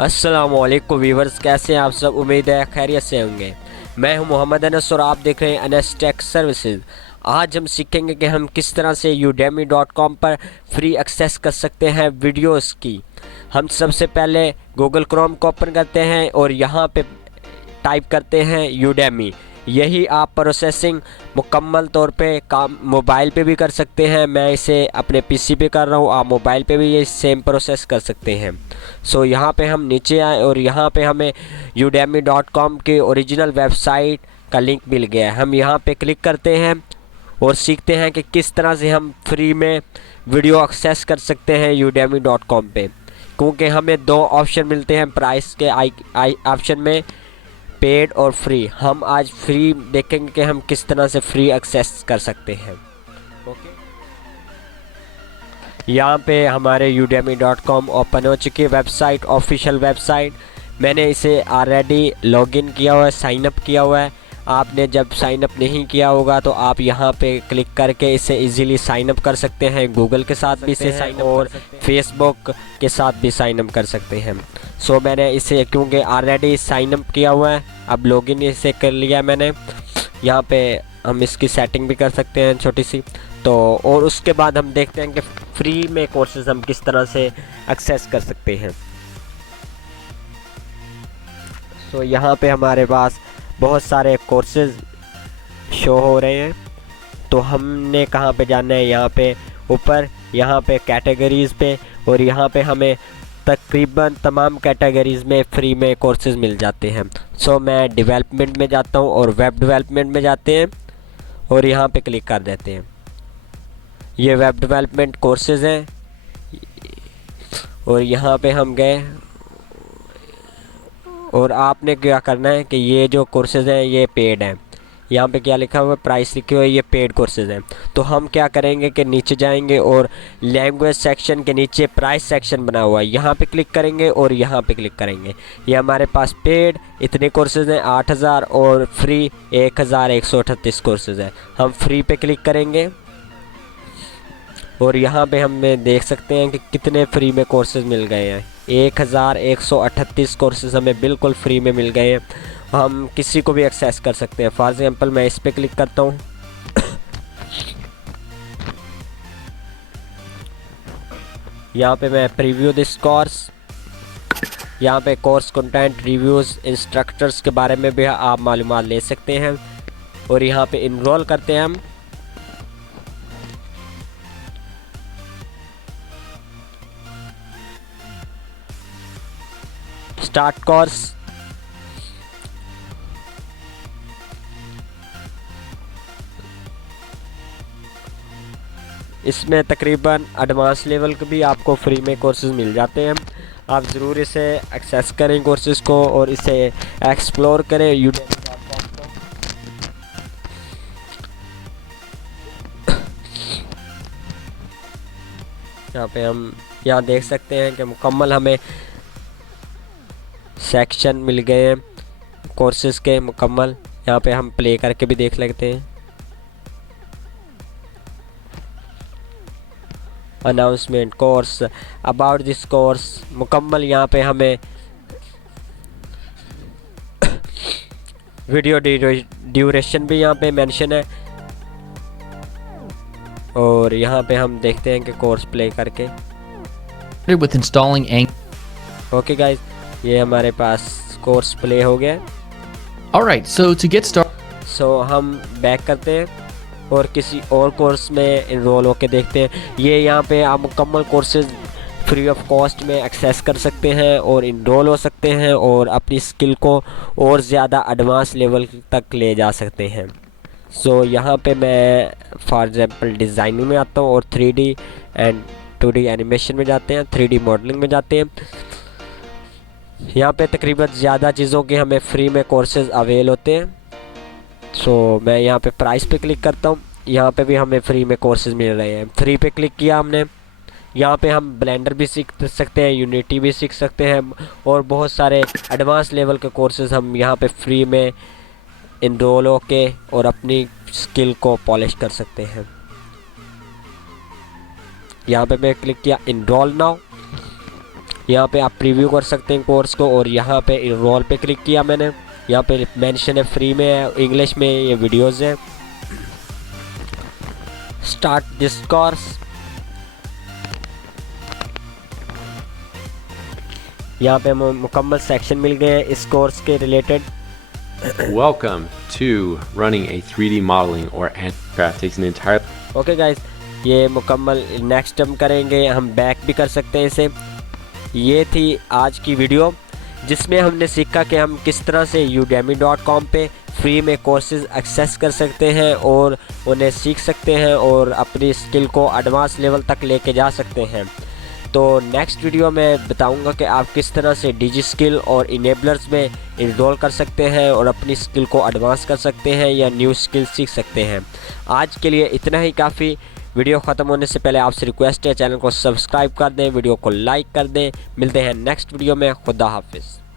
अस्सलामुअलैकुम व्यूवर्स, कैसे हैं आप सब। उम्मीद है खैरियत से होंगे। मैं हूं मोहम्मद अनस और आप देख रहे हैं अनस टेक सर्विसेज। आज हम सीखेंगे कि हम किस तरह से udemy.com पर फ्री एक्सेस कर सकते हैं वीडियोस की। हम सबसे पहले गूगल क्रोम को ओपन करते हैं और यहाँ पे टाइप करते हैं यूडेमी। यही आप प्रोसेसिंग मुकम्मल तौर पे काम मोबाइल पे भी कर सकते हैं। मैं इसे अपने पीसी पे कर रहा हूँ, आप मोबाइल पे भी ये सेम प्रोसेस कर सकते हैं। सो यहाँ पे हम नीचे आए और यहाँ पे हमें udemy.com के ओरिजिनल वेबसाइट का लिंक मिल गया है। हम यहाँ पे क्लिक करते हैं और सीखते हैं कि किस तरह से हम फ्री में वीडियो एक्सेस कर सकते हैं udemy.com पे। क्योंकि हमें दो ऑप्शन मिलते हैं प्राइस के ऑप्शन में, पेड और फ्री। हम आज फ्री देखेंगे कि हम किस तरह से फ्री एक्सेस कर सकते हैं। ओके, यहाँ पे हमारे udemy.com ओपन हो चुकी है वेबसाइट, ऑफिशियल वेबसाइट। मैंने इसे ऑलरेडी लॉगिन किया हुआ है, साइन अप किया हुआ है। आपने जब साइन अप नहीं किया होगा तो आप यहाँ पे क्लिक करके इसे इजीली साइन अप कर सकते हैं। गूगल के साथ भी इसे साइन अप और फेसबुक के साथ भी साइन अप कर सकते हैं। सो मैंने इसे क्योंकि ऑलरेडी साइन अप किया हुआ है, अब लॉगिन इसे कर लिया मैंने। यहाँ पे हम इसकी सेटिंग भी कर सकते हैं छोटी सी। तो और उसके बाद हम देखते हैं कि फ्री में कोर्सेज हम किस तरह से एक्सेस कर सकते हैं। सो यहाँ पे हमारे पास बहुत सारे कोर्सेज शो हो रहे हैं। तो हमने कहाँ पे जाना है, यहाँ पे ऊपर, यहाँ पे कैटेगरीज़ पे, और यहाँ पे हमें तकरीबन तमाम कैटेगरीज़ में फ्री में कोर्सेज मिल जाते हैं। सो मैं डेवलपमेंट में जाता हूँ और वेब डेवलपमेंट में जाते हैं और यहाँ पे क्लिक कर देते हैं। ये वेब डेवलपमेंट कोर्सेज हैं और यहाँ पे हम गए और आपने क्या करना है कि ये जो कोर्सेज हैं ये पेड हैं। यहाँ पे क्या लिखा हुआ है, प्राइस लिखी हुई है, ये पेड कोर्सेज हैं। तो हम क्या करेंगे कि नीचे जाएंगे और लैंग्वेज सेक्शन के नीचे प्राइस सेक्शन बना हुआ है, यहाँ पे क्लिक करेंगे और यहाँ पे क्लिक करेंगे। ये हमारे पास पेड इतने कोर्सेज हैं 8000 और फ्री 1138 कोर्सेज हैं। हम फ्री पे क्लिक करेंगे और यहाँ पे हम देख सकते हैं कि कितने फ्री में कोर्सेज मिल गए हैं। 1138 कोर्सेज हमें बिल्कुल फ्री में मिल गए हैं। हम किसी को भी एक्सेस कर सकते हैं। फॉर एग्जांपल मैं इस पर क्लिक करता हूँ। यहाँ पे मैं प्रीव्यू दिस कोर्स, यहाँ पे कोर्स कंटेंट, रिव्यूज़, इंस्ट्रक्टर्स के बारे में भी आप मालूमात ले सकते हैं। और यहाँ पे इनरोल करते हैं हम। स्टार्ट कोर्स, इसमें तकरीबन एडवांस लेवल के भी आपको फ्री में कोर्सेज मिल जाते हैं। आप ज़रूर इसे एक्सेस करें कोर्सेज को और इसे एक्सप्लोर करें udemy.com को। यहाँ पे हम यहाँ देख सकते हैं कि मुकम्मल हमें सेक्शन मिल गए हैं कोर्सेज के मुकम्मल। यहाँ पे हम प्ले करके भी देख लेते हैं। Announcement, course, about this course, मुकम्मल यहाँ पे हमें वीडियो ड्यूरेशन भी यहाँ पे मेंशन है। और यहाँ पे हम देखते हैं कि कोर्स प्ले करके। with installing ओके गाइस, ये हमारे पास कोर्स प्ले हो गया। Alright, so to get started, सो हम बैक करते हैं और किसी और कोर्स में इनरोल होके देखते हैं। ये यहाँ पे आप मुकम्मल कोर्सेज फ्री ऑफ कॉस्ट में एक्सेस कर सकते हैं और इनरोल हो सकते हैं और अपनी स्किल को और ज़्यादा एडवांस लेवल तक ले जा सकते हैं। सो यहाँ पे मैं फॉर एग्जांपल डिज़ाइनिंग में आता हूँ और 3D एंड 2D एनिमेशन में जाते हैं, 3D मॉडलिंग में जाते हैं। यहाँ पे तकरीबन ज़्यादा चीज़ों के हमें फ्री में कोर्सेज अवेल होते हैं। सो मैं यहाँ पे प्राइस पे क्लिक करता हूँ। यहाँ पे भी हमें फ्री में कोर्सेज मिल रहे हैं। फ्री पे क्लिक किया हमने। यहाँ पे हम ब्लेंडर भी सीख सकते हैं, यूनिटी भी सीख सकते हैं और बहुत सारे एडवांस लेवल के कोर्सेज हम यहाँ पे फ्री में इनरोल होके और अपनी स्किल को पॉलिश कर सकते हैं। यहाँ पे मैं क्लिक किया इनरोल नाउ। यहाँ पे आप प्रीव्यू कर सकते हैं कोर्स को, और यहाँ पे इनरोल पे क्लिक किया मैंने। यहाँ पे मेंशन है फ्री में है, इंग्लिश में ये वीडियोज़ है। स्टार्ट दिस कोर्स, यहाँ पे मुकम्मल सेक्शन मिल गए हैं इस कोर्स के related. Welcome to running a 3D modeling or Anticraft. Takes an entire okay guys, ये मुकम्मल नेक्स्ट हम करेंगे, हम बैक भी कर सकते हैं इसे। ये थी आज की वीडियो जिसमें हमने सीखा कि हम किस तरह से udemy.com पे फ्री में कोर्सेज एक्सेस कर सकते हैं और उन्हें सीख सकते हैं और अपनी स्किल को एडवांस लेवल तक लेके जा सकते हैं। तो नेक्स्ट वीडियो में बताऊंगा कि आप किस तरह से डिजी स्किल और इनेबलर्स में इनरोल कर सकते हैं और अपनी स्किल को एडवांस कर सकते हैं या न्यू स्किल सीख सकते हैं। आज के लिए इतना ही काफ़ी। वीडियो ख़त्म होने से पहले आपसे रिक्वेस्ट है, चैनल को सब्सक्राइब कर दें, वीडियो को लाइक कर दें। मिलते हैं नेक्स्ट वीडियो में। खुदा हाफिज़।